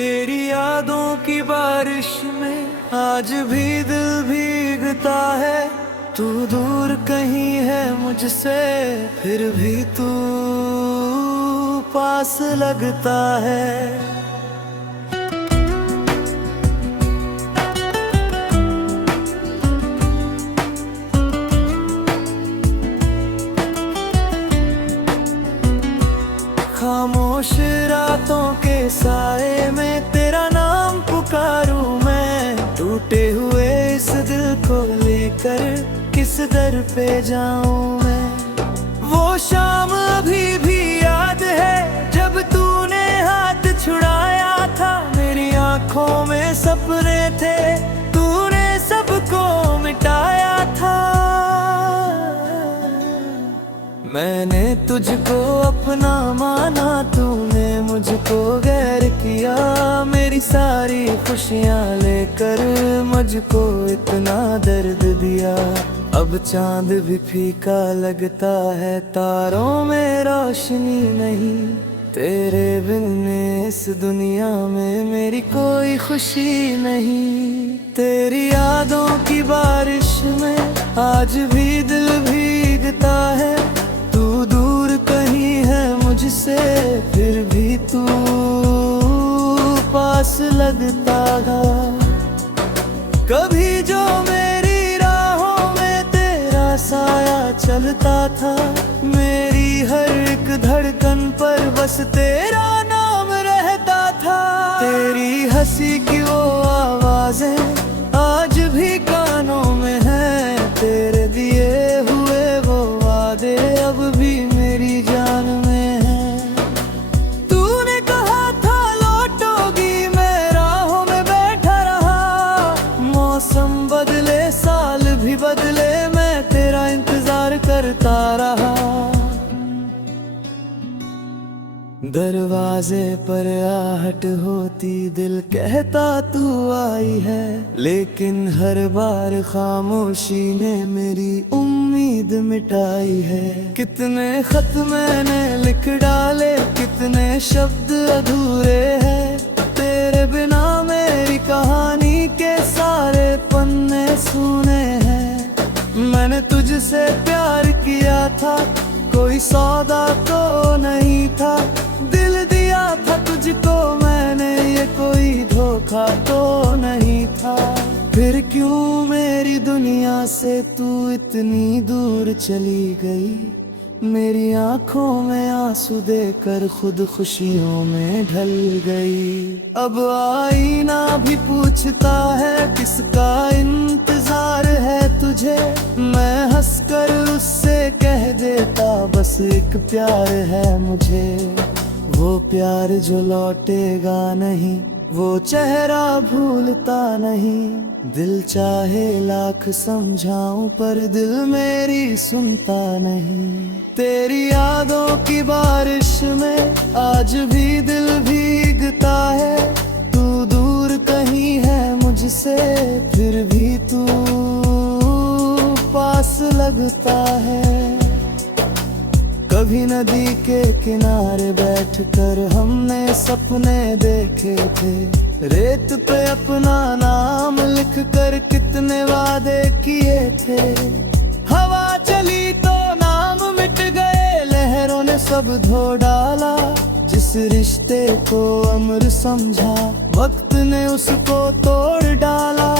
तेरी यादों की बारिश में आज भी दिल भीगता है। तू दूर कहीं है मुझसे, फिर भी तू पास लगता है। खामोश रातों के साए में तेरा नाम पुकारूं मैं। टूटे हुए इस दिल को लेकर किस दर पे जाऊं मैं। वो शाम अभी भी याद है जब तूने हाथ छुड़ाया था। मेरी आंखों में सपने थे, तूने सबको मिटाया था। मैंने तुझको अपना माना, तूने मुझको गैर किया। मेरी सारी खुशियाँ लेकर मुझको इतना दर्द दिया। अब चांद भी फीका लगता है, तारों में रोशनी नहीं। तेरे बिन इस दुनिया में मेरी कोई खुशी नहीं। तेरी यादों की बारिश में आज भी दिल भीगता है। मुझसे फिर भी तू पास लगता है। कभी जो मेरी राहों में तेरा साया चलता था। मेरी हर एक धड़कन पर बस तेरा नाम रहता था। तेरी हंसी की वो आवाजें आज भी कानों में है। तेरे दिए हुए वो वादे अब भी मेरी जान में। बदले मैं तेरा इंतजार करता रहा। दरवाजे पर आहट होती, दिल कहता तू आई है। लेकिन हर बार खामोशी ने मेरी उम्मीद मिटाई है। कितने खत मैंने लिख डाले, कितने शब्द अधूरे हैं। तेरे बिना मेरी कहानी के सारे पन्ने सूने हैं। मैंने तुझसे प्यार किया था, कोई सौदा तो नहीं था। दिल दिया था तुझको मैंने, ये कोई धोखा तो नहीं था। फिर क्यों मेरी दुनिया से तू इतनी दूर चली गई। मेरी आंखों में आंसू देकर खुद खुशियों में ढल गई। अब आईना भी पूछता है किसका इंतजार है तुझे। मैं हंसकर उससे कह देता बस एक प्यार है मुझे। वो प्यार जो लौटेगा नहीं, वो चेहरा भूलता नहीं। दिल चाहे लाख समझाऊं पर दिल मेरी सुनता नहीं। तेरी यादों की बारिश में आज भी दिल भीगता है। तू दूर कहीं है मुझसे, फिर भी तू पास लगता है। कभी नदी के किनारे बैठकर हमने सपने देखे थे। रेत पे अपना नाम लिखकर कितने वादे किए थे। हवा चली तो नाम मिट गए, लहरों ने सब धो डाला। जिस रिश्ते को अमर समझा, वक्त ने उसको तोड़ डाला।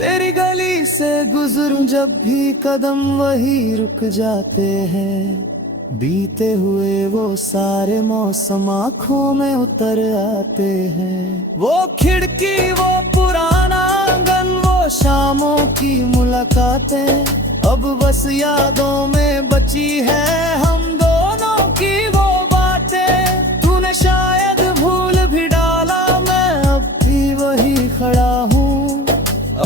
तेरी गली से गुजरूं जब भी कदम वही रुक जाते हैं। बीते हुए वो सारे मौसम आँखों में उतर आते हैं। वो खिड़की, वो पुराना आंगन, वो शामों की मुलाकातें अब बस यादों में बची है। हम दोनों की वो बातें तूने शायद भूल भी डाला। मैं अब भी वही खड़ा हूँ,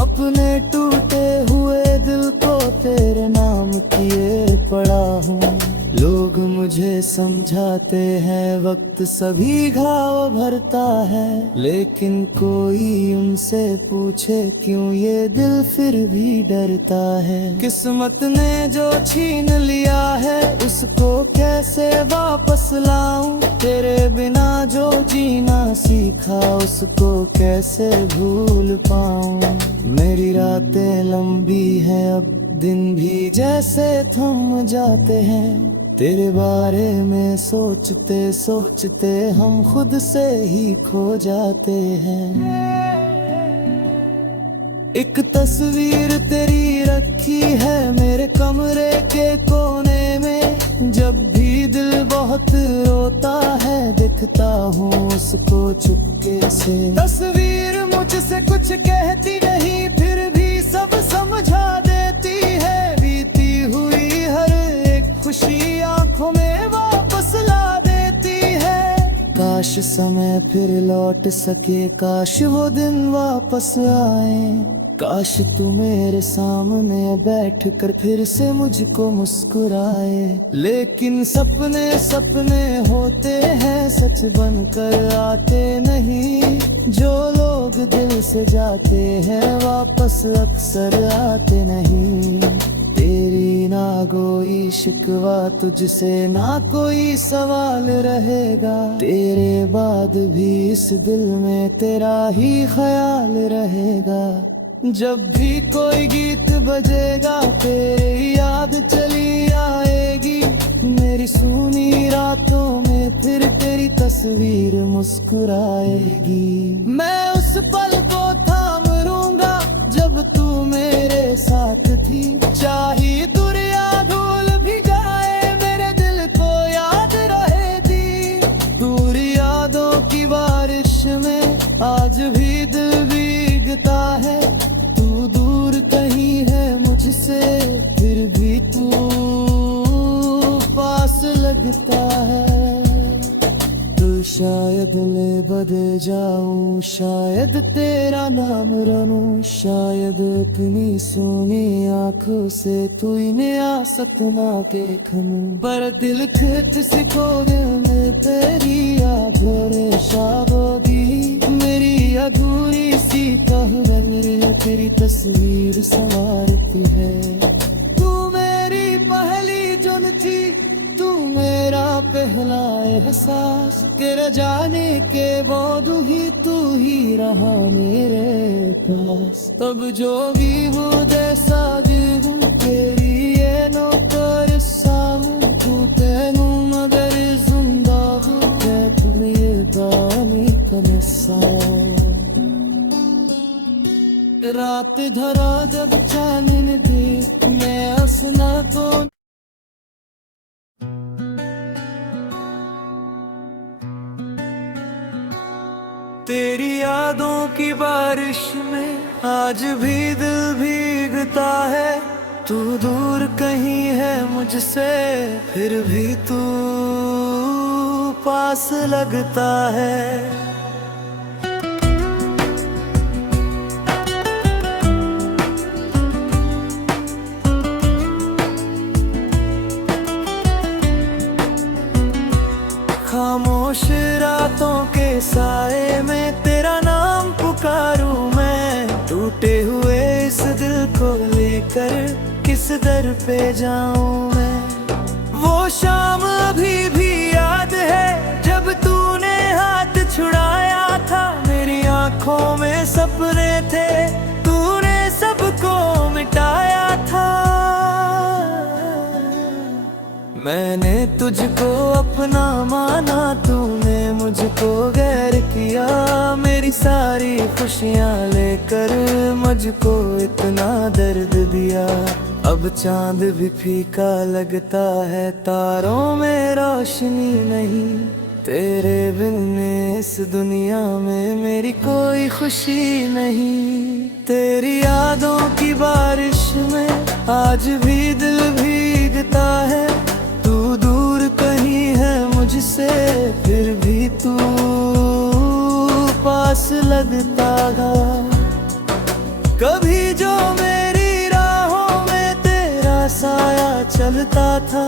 अपने टूटे हुए दिल को तेरे नाम किए पड़ा हूँ। लोग मुझे समझाते हैं वक्त सभी घाव भरता है। लेकिन कोई उनसे पूछे क्यों ये दिल फिर भी डरता है। किस्मत ने जो छीन लिया है उसको कैसे वापस लाऊं, तेरे बिना जो जीना सीखा उसको कैसे भूल पाऊं। मेरी रातें लंबी हैं, अब दिन भी जैसे थम जाते हैं, तेरे बारे में सोचते सोचते हम खुद से ही खो जाते हैं। एक तस्वीर तेरी रखी है मेरे कमरे के कोने में, जब भी दिल बहुत रोता है दिखता हूँ उसको चुपके से। तस्वीर मुझसे कुछ कहती नहीं फिर भी सब समझा देती है, बीती हुई हर एक खुशी आंखों में वापस ला देती है। काश समय फिर लौट सके, काश वो दिन वापस आए, काश तू मेरे सामने बैठ कर फिर से मुझको मुस्कुराए। लेकिन सपने सपने होते हैं, सच बनकर आते नहीं, जो लोग दिल से जाते हैं वापस अक्सर आते नहीं। तेरी ना कोई शिकवा तुझसे ना कोई सवाल रहेगा, तेरे बाद भी इस दिल में तेरा ही ख्याल रहेगा। जब भी कोई गीत बजेगा तेरी याद चली आएगी, मेरी सूनी रातों में फिर तेरी तस्वीर मुस्कुराएगी। मैं उस पल को थाम लूंगा जब तू मेरे साथ थी, चाहे दुनिया भूल भी जाए मेरे दिल को याद रहेगी। दूर यादों की बारिश में आज भी दिल भीगता है, दूर कहीं है मुझसे फिर भी तू पास लगता है। तो शायद ले बदल जाऊं, शायद तेरा नाम रनूं, शायद अपनी सोनी आंखों से तू नया सपना देखूं। पर दिल खिंच सिको दिल में तेरी यादों शाबोदी, मेरी अधूरी सी कहानी तेरी तस्वीर संवारती है। तू मेरी पहली जुन थी, तू मेरा पहला एहसास, तेरे जाने के बाद ही तू ही रहा मेरे पास। तब जो भी हो जैसा दिल तेरी ये नौकर साहूं, तू तेनू मगर जिंदा हूँ मैं तुम्हें दानी कनसा। रात धरा जब चांदन दी मैं हंसना तो, तेरी यादों की बारिश में आज भी दिल भीगता है। तू दूर कहीं है मुझसे फिर भी तू पास लगता है। खामोश रातों के साए में तेरा नाम पुकारूं मैं, टूटे हुए इस दिल को लेकर किस दर पे जाऊं मैं। वो शाम अभी भी याद है जब तूने हाथ छुड़ाया था, मेरी आंखों में सपने थे तूने सबको मिटाया था। मैंने तुझको अपना माना, तूने मुझको गैर किया, मेरी सारी खुशियाँ लेकर मुझको इतना दर्द दिया। अब चांद भी फीका लगता है, तारों में रोशनी नहीं, तेरे बिन इस दुनिया में मेरी कोई खुशी नहीं। तेरी यादों की बारिश में आज भी दिल भीगता है, दूर कहीं है मुझसे फिर भी तू पास लगता है। कभी जो मेरी राहों में तेरा साया चलता था,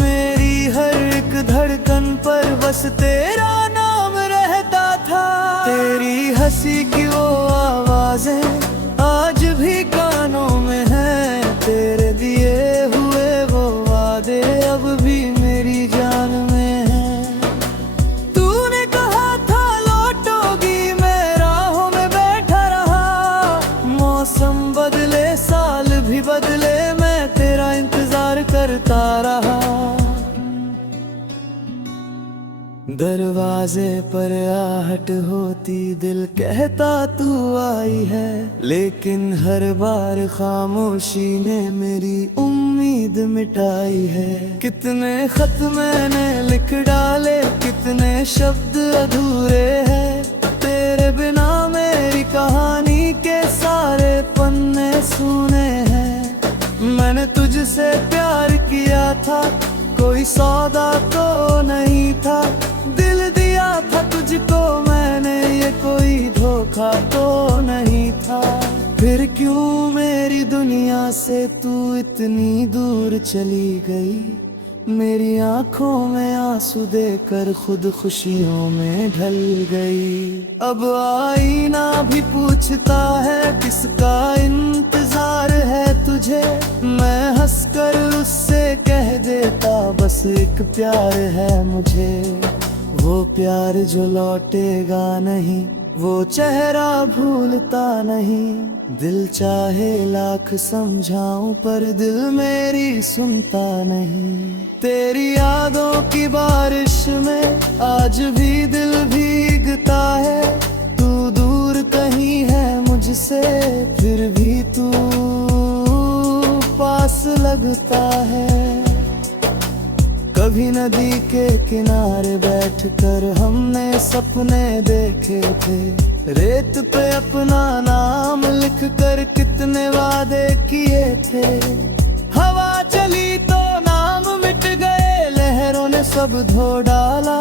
मेरी हर एक धड़कन पर बस तेरा नाम रहता था। तेरी हंसी की वो आवाजें आज भी कानों में है, तेरे दिए हुए वो वादे अब भी करता रहा। दरवाजे पर आहट होती, दिल कहता तू आई है, लेकिन हर बार खामोशी ने मेरी उम्मीद मिटाई है। कितने खत मैंने लिख डाले, कितने शब्द अधूरे हैं, तेरे बिना मेरी कहानी के सारे पन्ने सूने हैं। मैंने तुझसे प्यार किया था, कोई सौदा तो नहीं था, दिल दिया था तुझको मैंने, ये कोई धोखा तो नहीं था। फिर क्यों मेरी दुनिया से तू इतनी दूर चली गई, मेरी आंखों में आंसू देकर खुद खुशियों में ढल गई। अब आईना भी पूछता है किसका इंतजार है तुझे, मैं हंसकर उससे कह देता बस एक प्यार है मुझे। वो प्यार जो लौटेगा नहीं, वो चेहरा भूलता नहीं, दिल चाहे लाख समझाऊं पर दिल मेरी सुनता नहीं। तेरी यादों की बारिश में आज भी दिल भीगता है, तू दूर कहीं है मुझसे फिर भी तू पास लगता है। कभी नदी के किनारे बैठकर हमने सपने देखे थे, रेत पे अपना नाम लिखकर कितने वादे किए थे। हवा चली तो नाम मिट गए, लहरों ने सब धो डाला,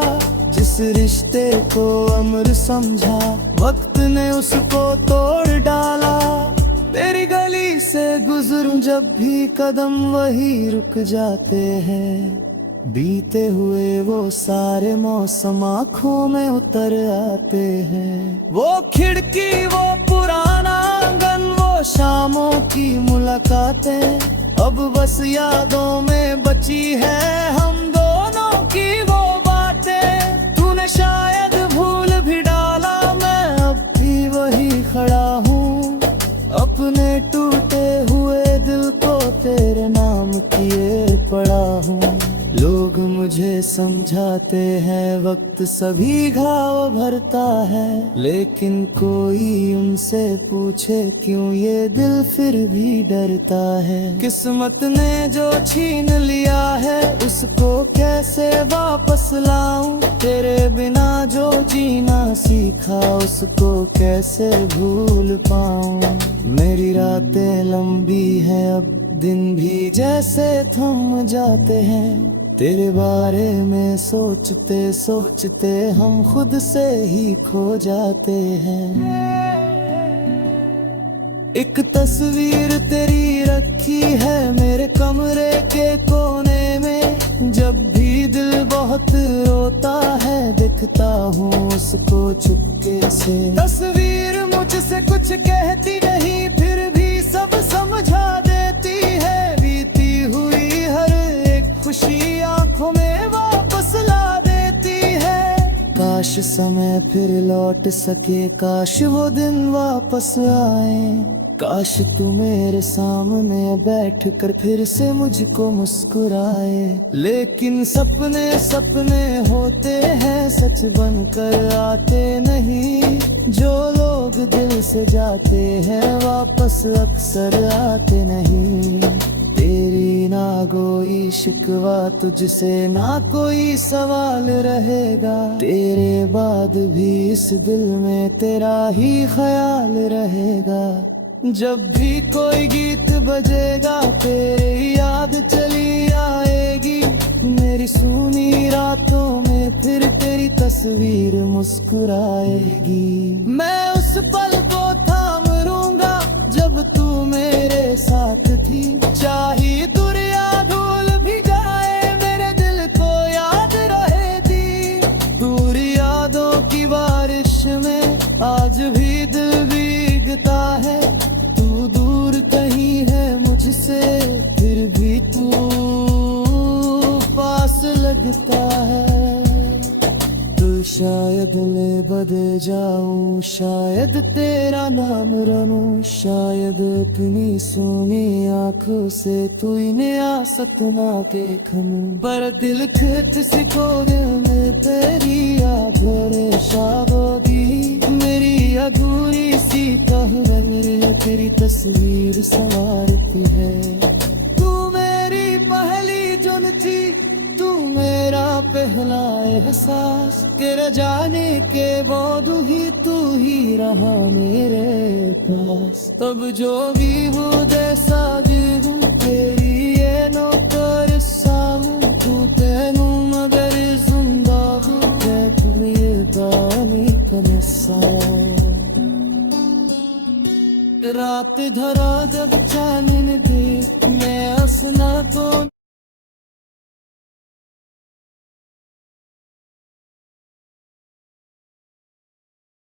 जिस रिश्ते को अमर समझा वक्त ने उसको तोड़ डाला। तेरी गली से गुजरूं जब भी कदम वही रुक जाते हैं, बीते हुए वो सारे मौसम आँखों में उतर आते हैं। वो खिड़की, वो पुराना आंगन, वो शामों की मुलाकातें, अब बस यादों में बची है हम दोनों की वो बातें। तूने शायद भूल भी डाला, मैं अब भी वही खड़ा हूँ, अपने टूटे हुए दिल को तेरे नाम किए पड़ा हूँ। लोग मुझे समझाते हैं वक्त सभी घाव भरता है, लेकिन कोई उनसे पूछे क्यों ये दिल फिर भी डरता है। किस्मत ने जो छीन लिया है उसको कैसे वापस लाऊं, तेरे बिना जो जीना सीखा उसको कैसे भूल पाऊं। मेरी रातें लंबी हैं, अब दिन भी जैसे थम जाते हैं, तेरे बारे में सोचते सोचते हम खुद से ही खो जाते हैं। एक तस्वीर तेरी रखी है मेरे कमरे के कोने में, जब भी दिल बहुत रोता है दिखता हूँ उसको चुपके से। तस्वीर मुझसे कुछ कहती नहीं फिर भी सब समझा देती है, बीती हुई हर एक खुशी आंखों में वापस ला देती है। काश समय फिर लौट सके, काश वो दिन वापस आए, काश तू मेरे सामने बैठ कर फिर से मुझको मुस्कुराए। लेकिन सपने सपने होते हैं, सच बनकर आते नहीं, जो लोग दिल से जाते हैं वापस अक्सर आते नहीं। तेरी ना कोई शिकवा तुझसे ना कोई सवाल रहेगा, तेरे बाद भी इस दिल में तेरा ही ख्याल रहेगा। जब भी कोई गीत बजेगा तेरी याद चली आएगी, मेरी सूनी रातों में फिर तेरी तस्वीर मुस्कुराएगी। मैं उस पल को थाम लूंगा जब तू मेरे साथ थी, चाहे दुनिया धूल भी जाए मेरे दिल को याद रहेगी। दूर यादों की बारिश में आज भी दिल भीगता है, तू दूर कहीं है मुझसे फिर भी तू पास लगता है। तू शायद मैं बदल जाऊं, शायद तेरा नाम रनूं, शायद अपनी सोनी आंखों से तू नया सपना देखूं। पर दिल खिच सिको दिल में तेरी याद शाबोदी, मेरी अधूरी सी तस्वीर तेरी तस्वीर संवारती है। तू मेरी पहली जुन थी, तू मेरा पहला एहसास, तेरे जाने के बाद ही तू ही रहा मेरे पास। तब जो भी हूँ जैसा हूँ तेरी ये नौकर साहूँ, तू तेनू मगर जिंदा हूँ मैं तुम्हें दानी कनसा। रात धरा